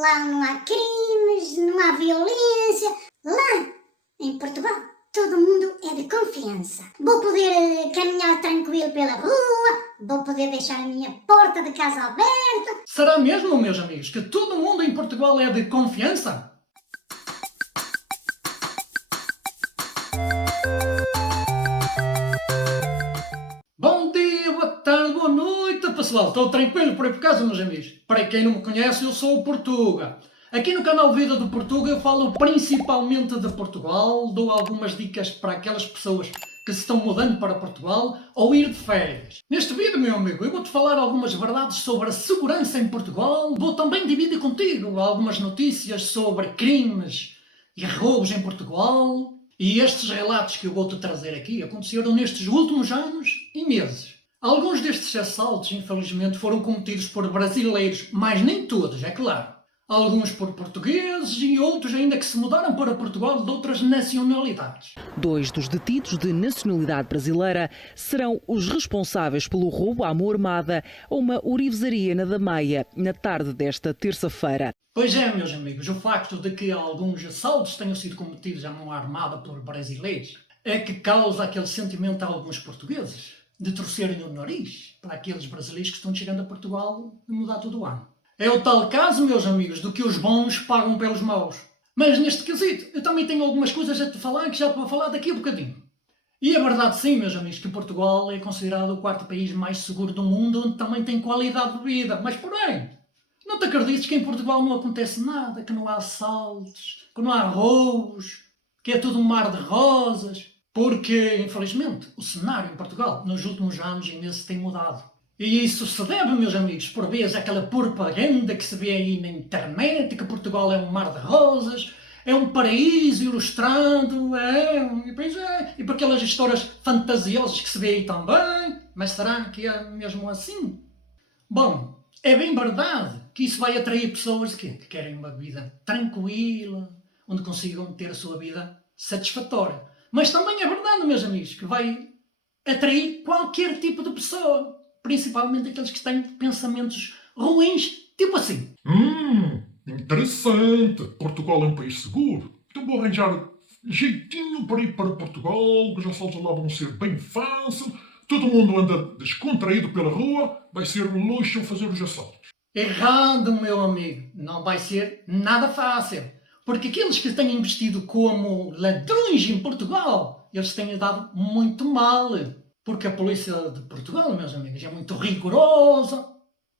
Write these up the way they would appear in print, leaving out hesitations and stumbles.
Lá não há crimes, não há violência. Lá, em Portugal, todo mundo é de confiança. Vou poder caminhar tranquilo pela rua, vou poder deixar a minha porta de casa aberta. Será mesmo, meus amigos, que todo mundo em Portugal é de confiança? Bom dia, boa tarde, boa noite, pessoal. Estou tranquilo por aí por casa, meus amigos. Para quem não me conhece, eu sou o Portuga. Aqui no canal Vida do Portuga eu falo principalmente de Portugal, dou algumas dicas para aquelas pessoas que se estão mudando para Portugal ou ir de férias. Neste vídeo, meu amigo, eu vou-te falar algumas verdades sobre a segurança em Portugal. Vou também dividir contigo algumas notícias sobre crimes e roubos em Portugal. E estes relatos que eu vou-te trazer aqui aconteceram nestes últimos anos e meses. Alguns destes assaltos, infelizmente, foram cometidos por brasileiros, mas nem todos, é claro. Alguns por portugueses e outros ainda que se mudaram para Portugal de outras nacionalidades. 2 dos detidos de nacionalidade brasileira serão os responsáveis pelo roubo à mão armada a uma ourivesaria na Dameia, na tarde desta terça-feira. Pois é, meus amigos, o facto de que alguns assaltos tenham sido cometidos à mão armada por brasileiros é que causa aquele sentimento a alguns portugueses de torcerem o nariz para aqueles brasileiros que estão chegando a Portugal e mudar todo o ano. É o tal caso, meus amigos, do que os bons pagam pelos maus. Mas neste quesito, eu também tenho algumas coisas a te falar que já te vou falar daqui a bocadinho. E é verdade sim, meus amigos, que Portugal é considerado o quarto país mais seguro do mundo, onde também tem qualidade de vida. Mas porém, não te acredites que em Portugal não acontece nada, que não há assaltos, que não há roubos, que é tudo um mar de rosas. Porque, infelizmente, o cenário em Portugal nos últimos anos e meses tem mudado. E isso se deve, meus amigos, por vezes àquela propaganda que se vê aí na internet, que Portugal é um mar de rosas, é um paraíso ilustrado, e por aquelas histórias fantasiosas que se vê aí também. Mas será que é mesmo assim? Bom, é bem verdade que isso vai atrair pessoas que querem uma vida tranquila, onde consigam ter a sua vida satisfatória. Mas também é verdade, meus amigos, que vai atrair qualquer tipo de pessoa, principalmente aqueles que têm pensamentos ruins, tipo assim. Interessante. Portugal é um país seguro. Então vou arranjar jeitinho para ir para Portugal, que os assaltos lá vão ser bem fácil. Todo mundo anda descontraído pela rua. Vai ser um luxo fazer os assaltos. Errado, meu amigo. Não vai ser nada fácil. Porque aqueles que têm investido como ladrões em Portugal, eles têm dado muito mal. Porque a polícia de Portugal, meus amigos, é muito rigorosa,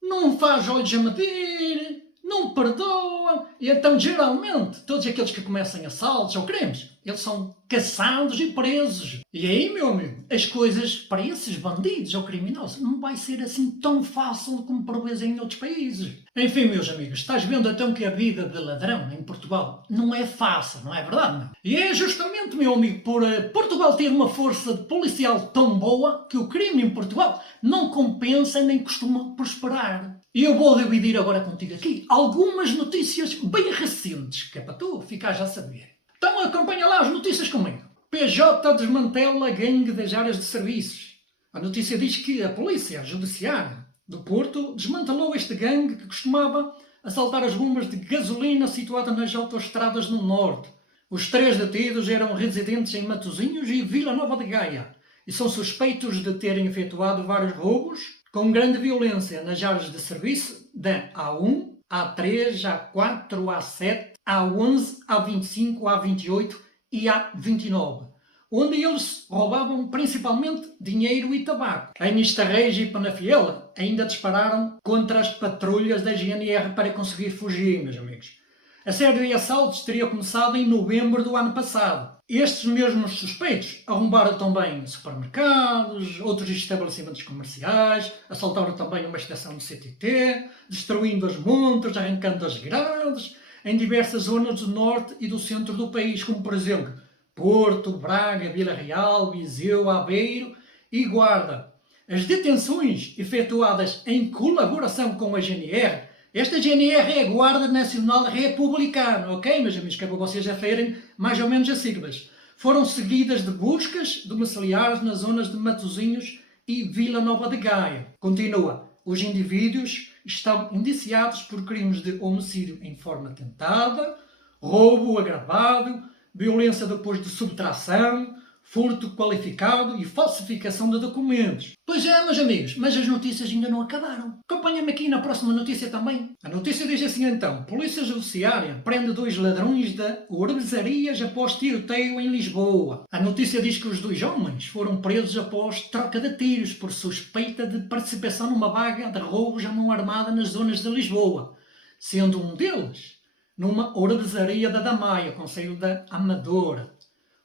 não faz olhos a medir, não perdoa. E então, geralmente, todos aqueles que começam assaltos ou crimes, eles são caçados e presos. E aí, meu amigo, as coisas para esses bandidos ou criminosos não vai ser assim tão fácil como por vezes em outros países. Enfim, meus amigos, estás vendo então que a vida de ladrão em Portugal não é fácil, não é verdade? Não? E é justamente, meu amigo, por Portugal ter uma força policial tão boa que o crime em Portugal não compensa nem costuma prosperar. E eu vou dividir agora contigo aqui algumas notícias bem recentes, que é para tu ficares a saber. Então acompanha lá as notícias comigo. PJ desmantela gangue das áreas de serviços. A notícia diz que a Polícia Judiciária do Porto desmantelou este gangue que costumava assaltar as bombas de gasolina situadas nas autoestradas no Norte. Os 3 detidos eram residentes em Matosinhos e Vila Nova de Gaia e são suspeitos de terem efetuado vários roubos com grande violência nas áreas de serviço da A1, A3, A4, A7, A11, A25, A28 e A29, onde eles roubavam principalmente dinheiro e tabaco. Em Estarreja e Penafiel ainda dispararam contra as patrulhas da GNR para conseguir fugir, meus amigos. A série de assaltos teria começado em novembro do ano passado. Estes mesmos suspeitos arrombaram também supermercados, outros estabelecimentos comerciais, assaltaram também uma estação de CTT, destruindo as montas, arrancando as grades, em diversas zonas do norte e do centro do país, como por exemplo Porto, Braga, Vila Real, Viseu, Aveiro e Guarda. As detenções efetuadas em colaboração com a GNR, esta GNR é a Guarda Nacional Republicana, ok, meus amigos, que é para vocês já verem mais ou menos as siglas. Foram seguidas de buscas domiciliares nas zonas de Matosinhos e Vila Nova de Gaia. Continua. Os indivíduos estão indiciados por crimes de homicídio em forma tentada, roubo agravado, violência depois de subtração, furto qualificado e falsificação de documentos. Pois é, meus amigos, mas as notícias ainda não acabaram. Acompanha-me aqui na próxima notícia também. A notícia diz assim então: Polícia Judiciária prende 2 ladrões de ourivezarias após tiroteio em Lisboa. A notícia diz que os 2 homens foram presos após troca de tiros por suspeita de participação numa vaga de roubos à mão armada nas zonas de Lisboa, sendo um deles numa ourivesaria da Damaia, concelho da Amadora.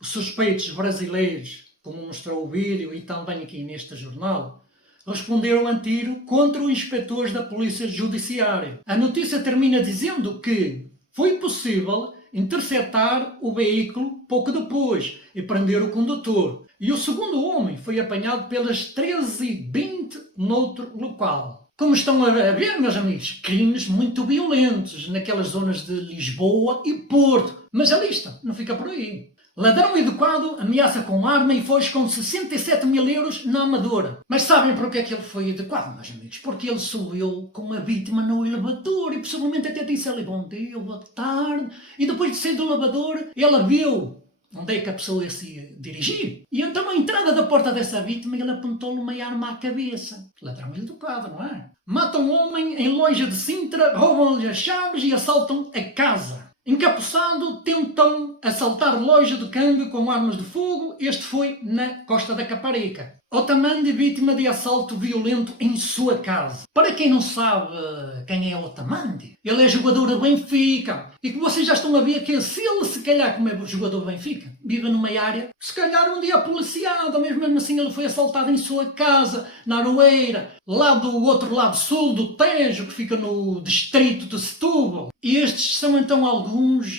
Os suspeitos brasileiros, como mostrou o vídeo e também aqui neste jornal, responderam a tiro contra os inspectores da Polícia Judiciária. A notícia termina dizendo que foi possível interceptar o veículo pouco depois e prender o condutor. E o segundo homem foi apanhado pelas 13h20 noutro local. Como estão a ver, meus amigos, crimes muito violentos naquelas zonas de Lisboa e Porto. Mas a lista não fica por aí. Ladrão educado ameaça com arma e foge com 67 mil euros na Amadora. Mas sabem por que é que ele foi educado, meus amigos? Porque ele subiu com a vítima no elevador e possivelmente até disse ali bom dia, boa tarde. E depois de sair do elevador, ela viu onde é que a pessoa se ia dirigir. E então, à entrada da porta dessa vítima, ele apontou-lhe uma arma à cabeça. Ladrão educado, não é? Matam um homem em loja de Sintra, roubam-lhe as chaves e assaltam a casa. Encapuçado, tentam assaltar loja de câmbio com armas de fogo. Este foi na Costa da Caparica. Otamendi, vítima de assalto violento em sua casa. Para quem não sabe quem é Otamendi, ele é jogador do Benfica. E que vocês já estão a ver que se ele, se calhar, como é jogador do Benfica, vive numa área, se calhar um dia policiado, mesmo assim ele foi assaltado em sua casa, na Aroeira, lá do outro lado sul do Tejo, que fica no distrito de Setúbal. E estes são então alguns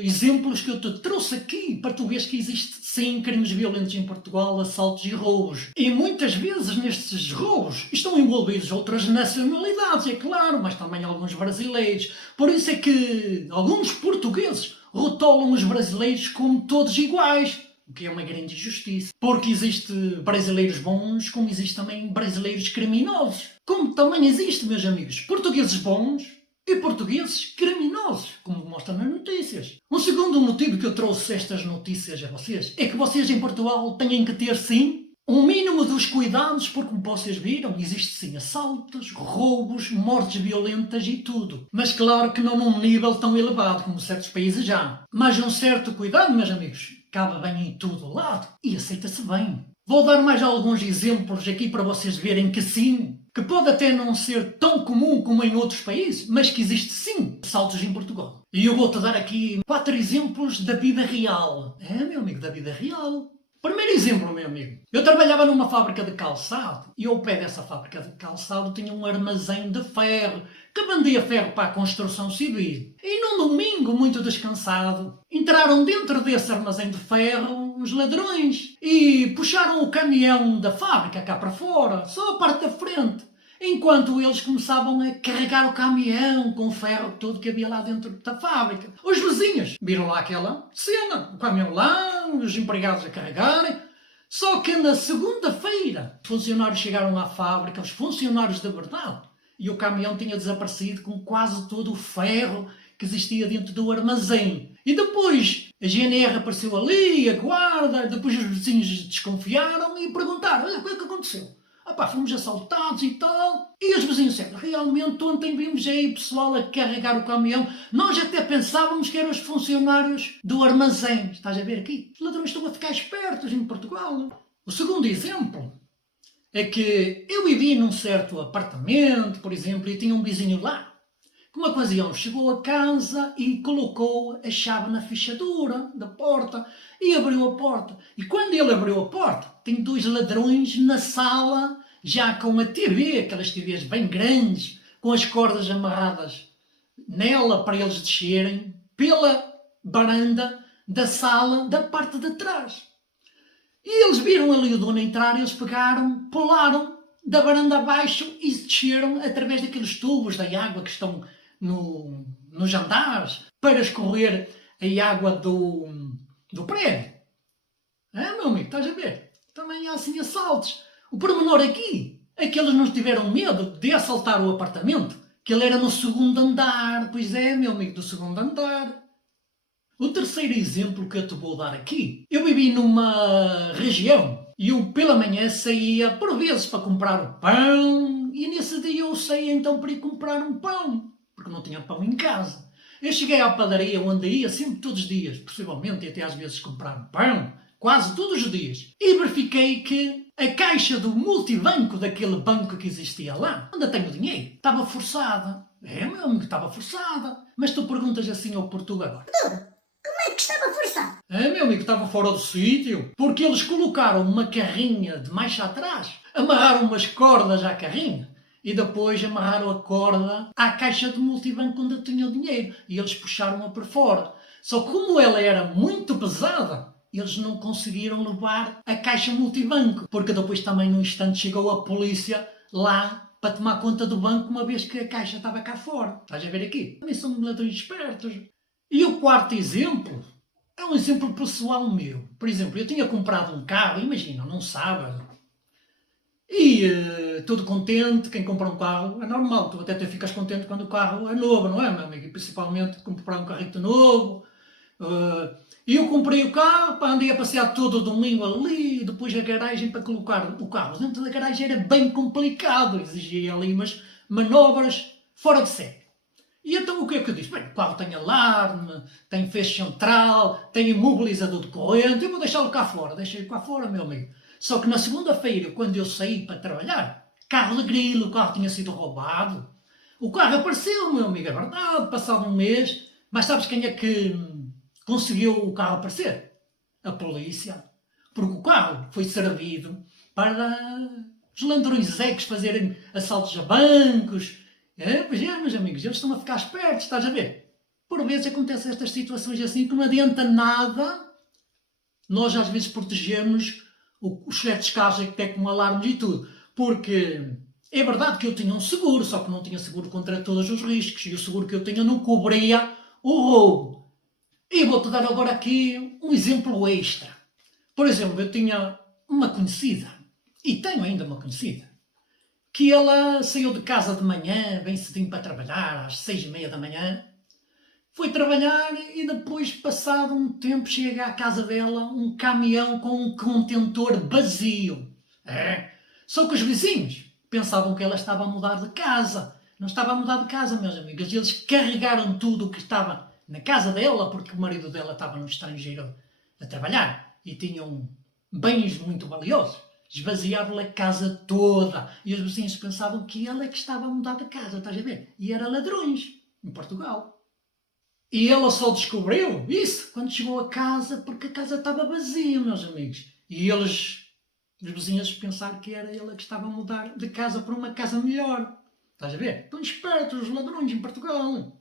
exemplos que eu te trouxe aqui, para tu veres que existe sim crimes violentos em Portugal, assaltos e roubos. E muitas vezes nestes roubos estão envolvidos outras nacionalidades, é claro, mas também alguns brasileiros. Por isso é que alguns portugueses rotulam os brasileiros como todos iguais, o que é uma grande injustiça. Porque existe brasileiros bons, como existe também brasileiros criminosos. Como também existe, meus amigos, portugueses bons e portugueses criminosos, como mostra nas notícias. Um segundo motivo que eu trouxe estas notícias a vocês é que vocês em Portugal têm que ter, sim, um mínimo dos cuidados, porque como vocês viram, existe sim assaltos, roubos, mortes violentas e tudo. Mas claro que não num nível tão elevado como certos países já. Mas um certo cuidado, meus amigos, cabe bem em todo lado e aceita-se bem. Vou dar mais alguns exemplos aqui para vocês verem que sim, que pode até não ser tão comum como em outros países, mas que existe sim assaltos em Portugal. E eu vou-te dar aqui 4 exemplos da vida real. É, meu amigo, da vida real. Primeiro exemplo, meu amigo. Eu trabalhava numa fábrica de calçado e ao pé dessa fábrica de calçado tinha um armazém de ferro que vendia ferro para a construção civil. E num domingo, muito descansado, entraram dentro desse armazém de ferro uns ladrões e puxaram o caminhão da fábrica cá para fora, só a parte da frente, enquanto eles começavam a carregar o caminhão com o ferro todo que havia lá dentro da fábrica. Os vizinhos viram lá aquela cena, o caminhão lá, os empregados a carregarem. Só que na segunda-feira, os funcionários chegaram à fábrica, os funcionários de verdade, e o caminhão tinha desaparecido com quase todo o ferro que existia dentro do armazém. E depois a GNR apareceu ali, a guarda, depois os vizinhos desconfiaram e perguntaram: olha, o que é que aconteceu? Fomos assaltados e tal. E os vizinhos disseram: realmente ontem vimos aí pessoal a carregar o caminhão. Nós até pensávamos que eram os funcionários do armazém. Estás a ver aqui? Os ladrões estão a ficar espertos em Portugal. O segundo exemplo é que eu vivia num certo apartamento, por exemplo, e tinha um vizinho lá. Uma ocasião chegou a casa e colocou a chave na fechadura da porta e abriu a porta. E quando ele abriu a porta, tem 2 ladrões na sala, já com a TV, aquelas TVs bem grandes, com as cordas amarradas nela para eles descerem pela varanda da sala da parte de trás. E eles viram ali o dono entrar, eles pegaram, pularam da varanda abaixo e desceram através daqueles tubos da água que estão nos andares para escorrer a água do prédio. É, meu amigo, estás a ver? Também há assim assaltos. O pormenor aqui É que eles não tiveram medo de assaltar o apartamento, que ele era no segundo andar. Pois é, meu amigo, do segundo andar. O terceiro exemplo que eu te vou dar aqui, eu vivi numa região e eu pela manhã saía por vezes para comprar o pão e nesse dia eu saía então para ir comprar um pão, porque não tinha pão em casa. Eu cheguei à padaria onde ia sempre todos os dias, possivelmente até às vezes comprar um pão, quase todos os dias, e verifiquei que a caixa do multibanco daquele banco que existia lá, onde eu tenho dinheiro, estava forçada. É, meu amigo, estava forçada. Mas tu perguntas assim ao Portugal agora. Como é que estava forçado? É, meu amigo, estava fora do sítio, porque eles colocaram uma carrinha de marcha atrás, amarraram umas cordas à carrinha e depois amarraram a corda à caixa de multibanco onde eu tinha o dinheiro e eles puxaram-a por fora. Só que como ela era muito pesada, eles não conseguiram levar a caixa multibanco, porque depois também num instante chegou a polícia lá para tomar conta do banco, uma vez que a caixa estava cá fora. Estás a ver aqui? Também são ladrões espertos. E o quarto exemplo é um exemplo pessoal meu. Por exemplo, eu tinha comprado um carro, imagina, num sábado, e todo contente. Quem compra um carro é normal, tu até ficas contente quando o carro é novo, não é, meu amigo? E principalmente comprar um carrito novo. E eu comprei o carro, andei a passear todo o domingo ali, depois a garagem para colocar o carro dentro da garagem era bem complicado, exigia ali umas manobras fora de série. E então o que é que eu disse? Bem, o carro tem alarme, tem feixe central, tem imobilizador de corrente, eu vou deixá-lo cá fora. Deixei-o cá fora, meu amigo. Só que na segunda-feira, quando eu saí para trabalhar, carro de grilo, o carro tinha sido roubado. O carro apareceu, meu amigo, é verdade, passado um mês. Mas sabes quem é que conseguiu o carro aparecer? A polícia. Porque o carro foi servido para os ladrões fazerem assaltos a bancos. Pois é, meus amigos, eles estão a ficar espertos, estás a ver? Por vezes acontecem estas situações assim que não adianta nada nós às vezes protegermos os certos casos até com alarmes e tudo. Porque é verdade que eu tinha um seguro, só que não tinha seguro contra todos os riscos e o seguro que eu tinha não cobria o roubo. E vou-te dar agora aqui um exemplo extra. Por exemplo, eu tinha uma conhecida, e tenho ainda uma conhecida, que ela saiu de casa de manhã, bem cedinho para trabalhar, às 6:30 da manhã, foi trabalhar e depois, passado um tempo, chega à casa dela um caminhão com um contentor vazio. Só que os vizinhos pensavam que ela estava a mudar de casa. Não estava a mudar de casa, meus amigos. Eles carregaram tudo o que estava na casa dela, porque o marido dela estava no estrangeiro a trabalhar e tinham bens muito valiosos. Esvaziaram-lhe a casa toda. E os vizinhos pensavam que ela é que estava a mudar de casa, estás a ver? E era ladrões, em Portugal. E ela só descobriu isso quando chegou a casa, porque a casa estava vazia, meus amigos. E os vizinhos pensaram que era ela que estava a mudar de casa para uma casa melhor. Estás a ver? Estão espertos os ladrões em Portugal.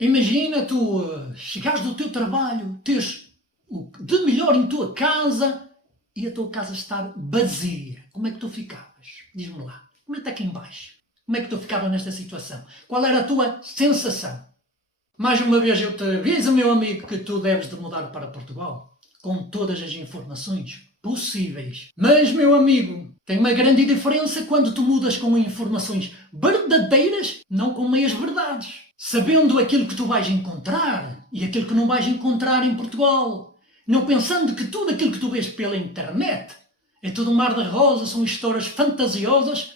Imagina tu chegares do teu trabalho, teres o de melhor em tua casa e a tua casa estar vazia. Como é que tu ficavas? Diz-me lá. Comenta aqui em baixo. Como é que tu ficavas nesta situação? Qual era a tua sensação? Mais uma vez eu te aviso, meu amigo, que tu deves de mudar para Portugal com todas as informações possíveis. Mas, meu amigo, tem uma grande diferença quando tu mudas com informações verdadeiras, não com meias verdades. Sabendo aquilo que tu vais encontrar e aquilo que não vais encontrar em Portugal. Não pensando que tudo aquilo que tu vês pela internet é tudo um mar de rosas, são histórias fantasiosas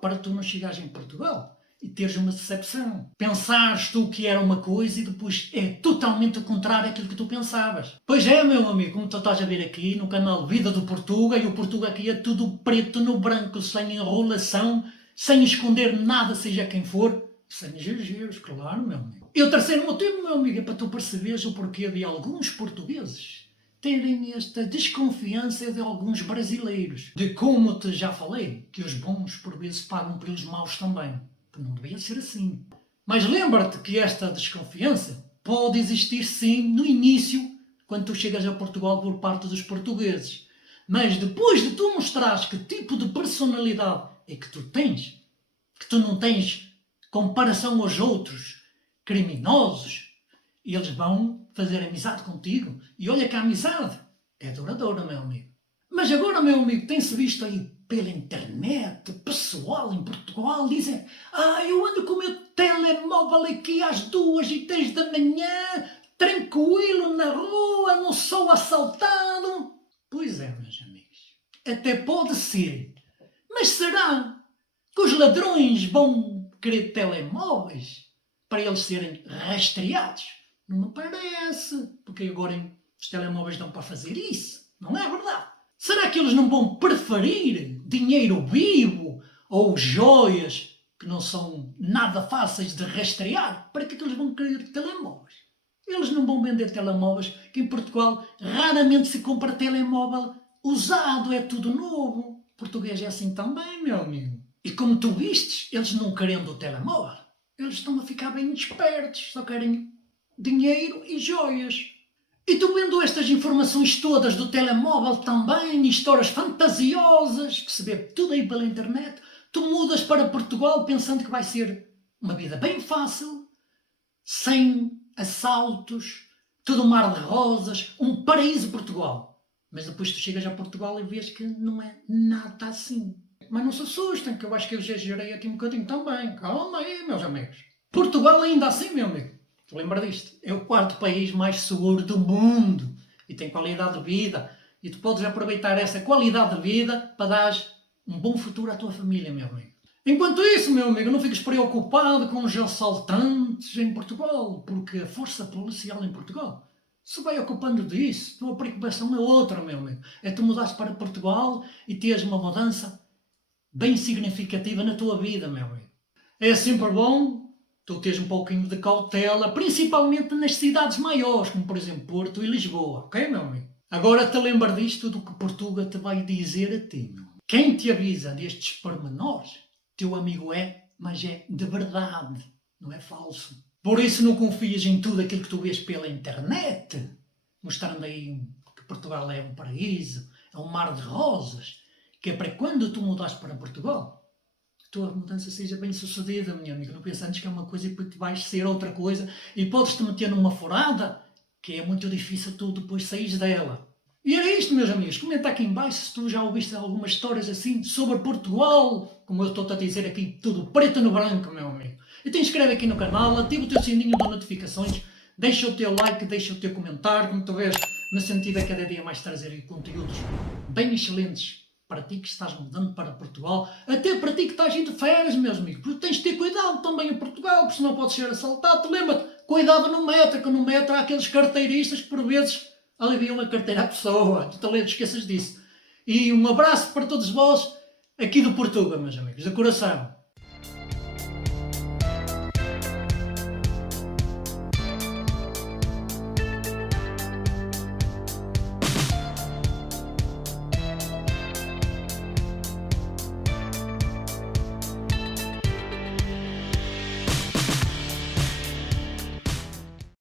para tu não chegares em Portugal e teres uma decepção. Pensares tu que era uma coisa e depois é totalmente o contrário daquilo que tu pensavas. Pois é, meu amigo, como tu estás a ver aqui no canal Vida do Portuga, e o Portuga aqui é tudo preto no branco, sem enrolação, sem esconder nada, seja quem for, sem exageros, claro, meu amigo. E o terceiro motivo, meu amigo, é para tu perceberes o porquê de alguns portugueses terem esta desconfiança de alguns brasileiros. De como te já falei, que os bons por vezes pagam pelos maus também. Que não devia ser assim. Mas lembra-te que esta desconfiança pode existir sim no início, quando tu chegas a Portugal por parte dos portugueses. Mas depois de tu mostrares que tipo de personalidade é que tu tens, que tu não tens comparação aos outros criminosos, eles vão fazer amizade contigo. E olha que a amizade é duradoura, meu amigo. Mas agora, meu amigo, tem-se visto aí pela internet, pessoal em Portugal, dizem: eu ando com o meu telemóvel aqui às 2h03 da manhã, tranquilo na rua, não sou assaltado. Pois é, meus amigos, até pode ser. Mas será que os ladrões vão querer telemóveis para eles serem rastreados? Não me parece, porque agora os telemóveis dão para fazer isso, não é verdade? Será que eles não vão preferir dinheiro vivo ou joias que não são nada fáceis de rastrear? Para que é que eles vão querer telemóveis? Eles não vão vender telemóveis, que em Portugal raramente se compra telemóvel usado, é tudo novo. Português é assim também, meu amigo. E como tu vistes, eles não querendo o telemóvel, eles estão a ficar bem espertos, só querem dinheiro e joias. E tu vendo estas informações todas do telemóvel também, histórias fantasiosas, que se vê tudo aí pela internet, tu mudas para Portugal pensando que vai ser uma vida bem fácil, sem assaltos, tudo um mar de rosas, um paraíso Portugal. Mas depois tu chegas a Portugal e vês que não é nada assim. Mas não se assustem, que eu acho que eu exagerei aqui um bocadinho também. Calma aí, meus amigos. Portugal ainda assim, meu amigo. Tu lembra disto? É o 4º país mais seguro do mundo. E tem qualidade de vida. E tu podes aproveitar essa qualidade de vida para dar um bom futuro à tua família, meu amigo. Enquanto isso, meu amigo, não fiques preocupado com os assaltantes em Portugal, porque a força policial em Portugal se vai ocupando disso. Tua preocupação é outra, meu amigo. É tu mudares para Portugal e teres uma mudança bem significativa na tua vida, meu amigo. É sempre bom tu teres um pouquinho de cautela, principalmente nas cidades maiores, como por exemplo Porto e Lisboa, ok, meu amigo? Agora te lembra disto do que Portugal te vai dizer a ti, meu amigo. Quem te avisa destes pormenores, teu amigo é, mas é de verdade, não é falso. Por isso não confias em tudo aquilo que tu vês pela internet, mostrando aí que Portugal é um paraíso, é um mar de rosas, que é para quando tu mudares para Portugal, a tua mudança seja bem sucedida, minha amiga. Não penses antes que é uma coisa e depois vais ser outra coisa e podes-te meter numa furada que é muito difícil tu depois saís dela. E era isto, meus amigos. Comenta aqui em baixo se tu já ouviste algumas histórias assim sobre Portugal, como eu estou-te a dizer aqui, tudo preto no branco, meu amigo. E te inscreve aqui no canal, ativa o teu sininho de notificações, deixa o teu like, deixa o teu comentário. Como tu vês, me senti a cada dia mais trazer conteúdos bem excelentes para ti que estás mudando para Portugal, até para ti que estás indo de férias, meus amigos, porque tens de ter cuidado também em Portugal, porque senão podes ser assaltado. Lembra-te, cuidado no metro, que no metro há aqueles carteiristas que por vezes aliviam a carteira à pessoa. Tu também não te esqueças disso. E um abraço para todos vós aqui do Portugal, meus amigos, de coração.